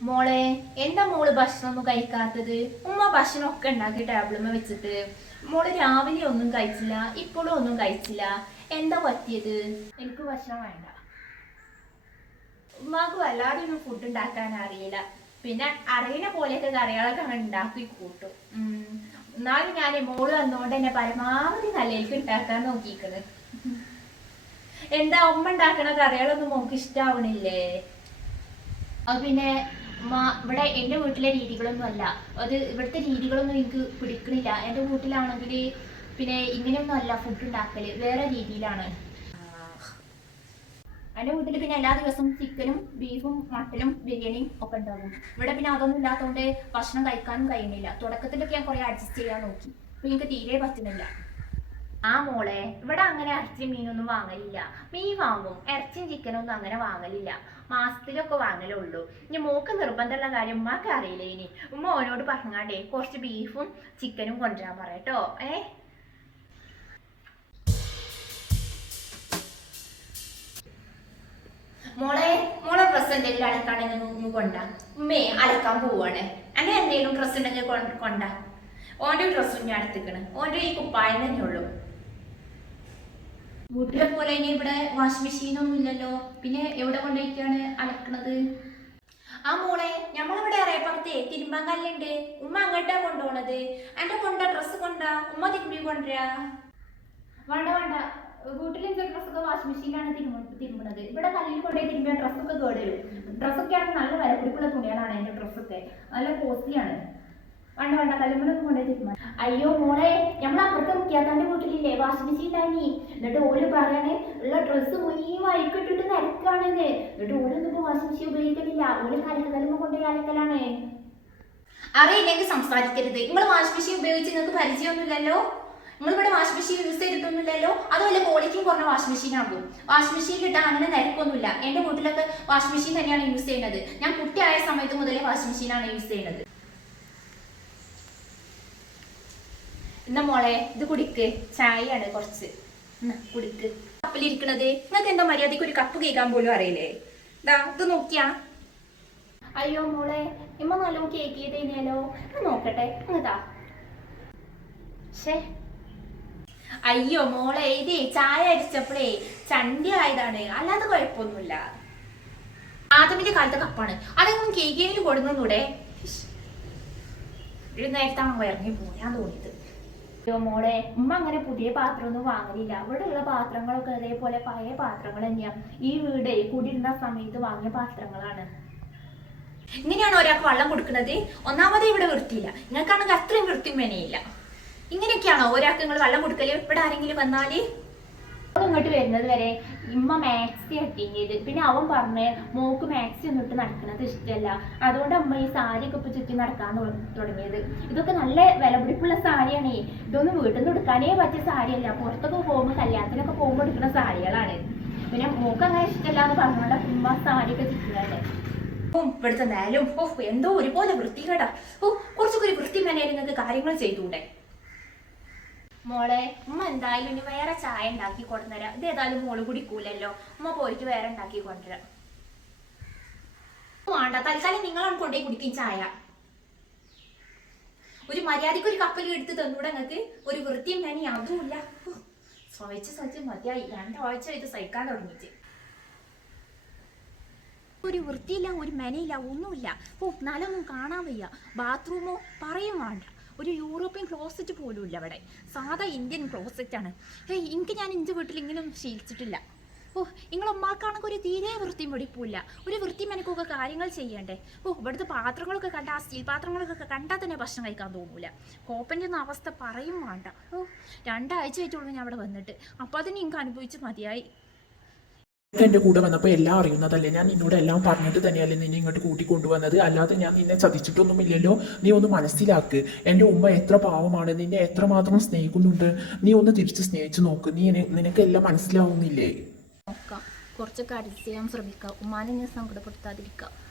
മോളെ എന്താ മോൾ ഭക്ഷണം ഒന്നും കഴിക്കാത്തത്? ഉമ്മ ഭക്ഷണം ഒക്കെ ഉണ്ടാക്കി ടേബിളുമ്മ വെച്ചിട്ട്. മോൾ രാവിലെ ഒന്നും കഴിച്ചില്ല ഇപ്പോഴും ഒന്നും കഴിച്ചില്ല. എന്താ പറ്റിയത്? എനിക്ക് ഭക്ഷണം വേണ്ട. ഉമ്മാക്ക് വല്ലാതെ ഒന്നും ഫുഡ് ഉണ്ടാക്കാൻ അറിയില്ല. പിന്നെ അറിയുന്ന പോലെയൊക്കെ കറികളൊക്കെ അങ്ങനെ ഉണ്ടാക്കി കൂട്ടും. ഉം. എന്നാലും ഞാൻ മോൾ വന്നോണ്ട് എന്നെ പരമാവധി നല്ലതിലേക്ക് ഉണ്ടാക്കാൻ നോക്കിയിരിക്കുന്നത് എന്താ ഉമ്മ ഉണ്ടാക്കണ കറികളൊന്നും മോക്ക് ഇഷ്ടാവണില്ലേ? അത് പിന്നെ ഇവിടെ എന്റെ വീട്ടിലെ രീതികളൊന്നും അല്ല അത് ഇവിടുത്തെ രീതികളൊന്നും എനിക്ക് പിടിക്കണില്ല. എന്റെ വീട്ടിലാണെങ്കിൽ പിന്നെ ഇങ്ങനെയൊന്നും അല്ല ഫുഡ് ഉണ്ടാക്കൽ. വേറെ രീതിയിലാണ്. എന്റെ വീട്ടിൽ പിന്നെ എല്ലാ ദിവസവും ചിക്കനും ബീഫും മട്ടനും ബിരിയാണിയും ഒക്കെ ഉണ്ടാകും. ഇവിടെ പിന്നെ അതൊന്നും ഇല്ലാത്തതുകൊണ്ട് ഭക്ഷണം കഴിക്കാനും കഴിയുന്നില്ല. തുടക്കത്തിലൊക്കെ ഞാൻ കുറേ അഡ്ജസ്റ്റ് ചെയ്യാൻ നോക്കി. അപ്പൊ എനിക്ക് തീരെ പറ്റുന്നില്ല. ആ മോളെ ഇവിടെ അങ്ങനെ ഇറച്ചി മീനൊന്നും വാങ്ങലില്ല. മീൻ വാങ്ങും ഇറച്ചിയും ചിക്കനൊന്നും അങ്ങനെ വാങ്ങലില്ല. മാസത്തിലൊക്കെ വാങ്ങലുള്ളൂ. ഇനി മോക്ക് നിർബന്ധമുള്ള കാര്യം ഉമ്മാക്ക് അറിയില്ല ഇനി. ഉമ്മ ഓനോട് പറഞ്ഞാണ്ടേ കുറച്ച് ബീഫും ചിക്കനും കൊണ്ടുവരാൻ പറയട്ടോ ഏ? മോളെ മോളെ ഡ്രസ് എന്തെങ്കിലും അലക്കാണെങ്കിൽ കൊണ്ടാ. ഉമ്മേ അലക്കാൻ പോവാണ്. അങ്ങനെ എന്തെങ്കിലും ഡ്രസ് ഉണ്ടെങ്കിൽ കൊണ്ട. ഓന്റെ ഡ്രസ്സും ഞാൻ എടുത്തിക്കണ്. ഓന്റെ ഈ കുപ്പായം തന്നെ ഉള്ളൂ വീട്ടിലെ പോലെ ഇനി ഇവിടെ വാഷിംഗ് മെഷീൻ ഒന്നും ഇല്ലല്ലോ. പിന്നെ എവിടെ കൊണ്ടുപോയിട്ടാണ് അലക്കണത്? ആ മോളെ ഞമ്മളിവിടെ അറിയപ്പുറത്തെ തിരുമ്പാങ്കല്ലുണ്ട്. ഉമ്മ അങ്ങോട്ടാ കൊണ്ടുപോണത്. എന്റെ കൊണ്ട ഡ്രസ് കൊണ്ട? ഉമ്മ തിരുമ്പി കൊണ്ടുവരാ. വേണ്ട വേണ്ട. വീട്ടിലെ ഡ്രസ്സൊക്കെ വാഷിംഗ് മെഷീനിലാണ് തിരുമ്പുന്നത്. തിരുമ്പണത് ഇവിടെ കല്ലിൽ കൊണ്ടുപോയി തിരുമ്പിയ ഡ്രസ്സൊക്കെ കേടുവരും. ഡ്രസ്സൊക്കെ ആണ് നല്ല വിലപിടിപ്പുള്ള തുണികളാണ് എന്റെ ഡ്രസ്സൊക്കെ നല്ല കോസ്റ്റ്ലിയാണ് വേണ്ട വേണ്ട കല്ലുമ്പളൊന്നും കൊണ്ടുപോയി അയ്യോ മോളെ നമ്മൾ അപ്പുറത്തെ മുഖ്യാത്താന്റെ വീട്ടിലില്ലേ തന്നെ എന്നിട്ട് ഓര് പറയണേ ഉള്ള ഡ്രസ്സ് മുഴുവൻ അഴിക്കിട്ടിട്ട് നിരക്കാണെന്ന്. എന്നിട്ട് ഓരൊന്നും വാഷിംഗ് മെഷീൻ ഉപയോഗിക്കണില്ല. ഓര് കല്ലുമ്പ കൊണ്ടുപോയി അലക്കലാണ്. അറിയില്ലെങ്കിൽ സംസാരിക്കരുത്. നിങ്ങൾ വാഷിംഗ് മെഷീൻ ഉപയോഗിച്ച് നിങ്ങൾക്ക് പരിചയമൊന്നുമില്ലല്ലോ? നിങ്ങൾ ഇവിടെ വാഷിംഗ് മെഷീൻ യൂസ് ചെയ്തിട്ടൊന്നുമില്ലല്ലോ? അതുപോലെ ക്വാളിറ്റിയും കുറഞ്ഞ വാഷിംഗ് മെഷീൻ ആകും വാഷിംഗ് മെഷീൻ ഇട്ടാൽ അങ്ങനെ നിരക്കൊന്നുമില്ല. എന്റെ വീട്ടിലൊക്കെ വാഷിംഗ് മെഷീൻ തന്നെയാണ് യൂസ് ചെയ്യുന്നത്. ഞാൻ കുട്ടിയായ സമയത്ത് മുതലേ വാഷിംഗ് മെഷീനാണ് യൂസ് ചെയ്യുന്നത്. എന്നാ മോളെ ഇത് കുടിക്ക്. ചായയാണ് കുറച്ച്. കുടിക്ക്. കപ്പിലിരിക്കണത് നിങ്ങൾക്ക് എന്താ മര്യാദയ്ക്ക് ഒരു കപ്പ് കേൾക്കാൻ പോലും അറിയില്ലേ? ദാ ഇത് നോക്കിയാ. അയ്യോ മോളെ ഇമ്മ നല്ലോ കേക്ക് ചെയ്തേനല്ലോ നോക്കട്ടെ അങ്ങതാ ഷേ അയ്യോ മോളെ ഇതേ ചായ അരിച്ചപ്പോഴേ ചണ്ടി ആയതാണ്. അല്ലാതെ കുഴപ്പമൊന്നുമില്ല. ആദ്യമിന്റെ കാലത്തെ കപ്പാണ്. അതൊന്നും കേക്കിന് കൊടുന്നൂടെ? ഒരു നേരത്താണ് ഇറങ്ങി പോയാൻ തോന്നിയത്. മോളെ ഉമ്മ അങ്ങനെ പുതിയ പാത്രമൊന്നും വാങ്ങലില്ല. ഇവിടെ ഉള്ള പാത്രങ്ങളൊക്കെ അതേപോലെ പഴയ പാത്രങ്ങൾ തന്നെയാ. ഈ വീട് കൂടിയിരുന്ന സമയത്ത് വാങ്ങിയ പാത്രങ്ങളാണ്. ഇങ്ങനെയാണ് ഒരാൾക്ക് വെള്ളം കൊടുക്കുന്നത്? ഒന്നാമത് ഇവിടെ വൃത്തിയില്ല. നിങ്ങൾക്കാണെങ്കിൽ അത്രയും വൃത്തിയും വേണേയില്ല. ഇങ്ങനെയൊക്കെയാണോ ഒരാൾക്ക് നിങ്ങൾ വെള്ളം കൊടുക്കൽ? ഇവിടെ ആരെങ്കിലും വന്നാൽ? ഇങ്ങോട്ട് വരുന്നത് വരെ ഇമ്മ മാക്സി അട്ടിങ്ങിയത് പിന്നെ അവൻ പറഞ്ഞ് മോക്ക് മാക്സി ഒന്നും ഇട്ട് നടക്കുന്നത് ഇഷ്ടമല്ല. അതുകൊണ്ട് അമ്മ ഈ സാരി ഒക്കെ ഇപ്പൊ ചുറ്റി നടക്കാൻ തുട- തുടങ്ങിയത്. ഇതൊക്കെ നല്ല വിലപിടിപ്പുള്ള സാരിയാണ്. ഇതൊന്നും വീട്ടിൽ നിന്ന് എടുക്കാനേ പറ്റിയ സാരിയല്ല. പുറത്തൊക്കെ പോകുമ്പോൾ കല്യാണത്തിനൊക്കെ പോകുമ്പോൾ എടുക്കുന്ന സാരികളാണ്. പിന്നെ മോക്ക് അങ്ങനെ ഇഷ്ടമല്ല എന്ന് പറഞ്ഞോണ്ട് ഉമ്മ സാരിയൊക്കെ ചുറ്റുന്നതല്ലേ ഓ ഇവിടുത്തെ നേരം ഓ എന്തോ ഒരുപോലെ വൃത്തികേടാ. ഓ കുറച്ചൊക്കെ ഒരു വൃത്തി മേനയിൽ നിങ്ങൾക്ക് കാര്യങ്ങൾ ചെയ്തൂടെ മോളെ ഉമ്മ എന്തായാലും ഇനി വേറെ ചായ ഉണ്ടാക്കി കൊണ്ടുവരാം. ഇത് ഏതായാലും മോൾ കുടിക്കൂലല്ലോ. ഉമ്മ പോയിട്ട് വേറെ ഉണ്ടാക്കി കൊണ്ടുവരാം. വേണ്ട. തൽക്കാലം നിങ്ങളാണ് കൊണ്ടുപോയി കുടിക്കും ചായ. ഒരു മര്യാദയ്ക്ക് ഒരു കപ്പൽ എടുത്ത് തന്നൂടെ നിങ്ങൾക്ക് ഒരു വൃത്തിയും ഞാനീ അതുമില്ല. സഹിച്ച് സഹിച്ച് മതിയായി. രണ്ടാഴ്ച ഇത് സഹിക്കാൻ തുടങ്ങിയിട്ട്. ഒരു വൃത്തിയില്ല ഒരു മെനയില്ല ഒന്നുമില്ല. ഓ നല്ലൊന്നും കാണാൻ വയ്യ. ബാത്റൂമോ പറയും വേണ്ട. ഒരു യൂറോപ്യൻ ക്ലോസറ്റ് പോലും ഇല്ല അവിടെ. സാധാ ഇന്ത്യൻ ക്ലോസറ്റ് ആണ്. ഏയ് എനിക്ക് ഞാൻ എന്റെ വീട്ടിൽ ഇങ്ങനെയൊന്നും ശീലിച്ചിട്ടില്ല. ഓ നിങ്ങളെ ഉമ്മാക്കാണെങ്കിൽ ഒരു തീരെ വൃത്തിയും വെടിപ്പില്ല ഒരു വൃത്തി എനിക്കൊക്കെ കാര്യങ്ങൾ ചെയ്യണ്ടേ. ഓ ഇവിടുത്തെ പാത്രങ്ങളൊക്കെ കണ്ട ആ സ്റ്റീൽ പാത്രങ്ങളൊക്കെ കണ്ടാൽ തന്നെ ഭക്ഷണം കഴിക്കാൻ തോന്നൂല. കോപ്പന്റെ ഒന്നും അവസ്ഥ പറയും വേണ്ട. ഓ രണ്ടാഴ്ച ആയിട്ടുള്ളൂ ഞാൻ അവിടെ വന്നിട്ട്. അപ്പോൾ അതിന് എനിക്ക് അനുഭവിച്ച് മതിയായി. എന്റെ കൂടെ വന്നപ്പോൾ എല്ലാം അറിയുന്നതല്ലേ? ഞാൻ നിന്നോട് എല്ലാം പറഞ്ഞിട്ട് തന്നെയല്ലേ നിന്നെ ഇങ്ങോട്ട് കൂട്ടിക്കൊണ്ടുവന്നത്. അല്ലാതെ ഞാൻ നിന്നെ ചതിച്ചിട്ടൊന്നുമില്ലല്ലോ. നീ ഒന്ന് മനസ്സിലാക്ക്. എന്റെ ഉമ്മ എത്ര പാവമാണ്. നിന്നെ എത്രമാത്രം സ്നേഹിക്കുന്നുണ്ട്. നീ ഒന്ന് തിരിച്ച് സ്നേഹിച്ചു നോക്ക്. നീ നിനക്ക് എല്ലാം മനസ്സിലാവുന്നില്ലേ? കുറച്ചൊക്കെ അഡ്ജസ്റ്റ് ചെയ്യാൻ ശ്രമിക്കാം. ഉമ്മാനെ ഞാൻ സങ്കടപ്പെടുത്താതിരിക്കാം.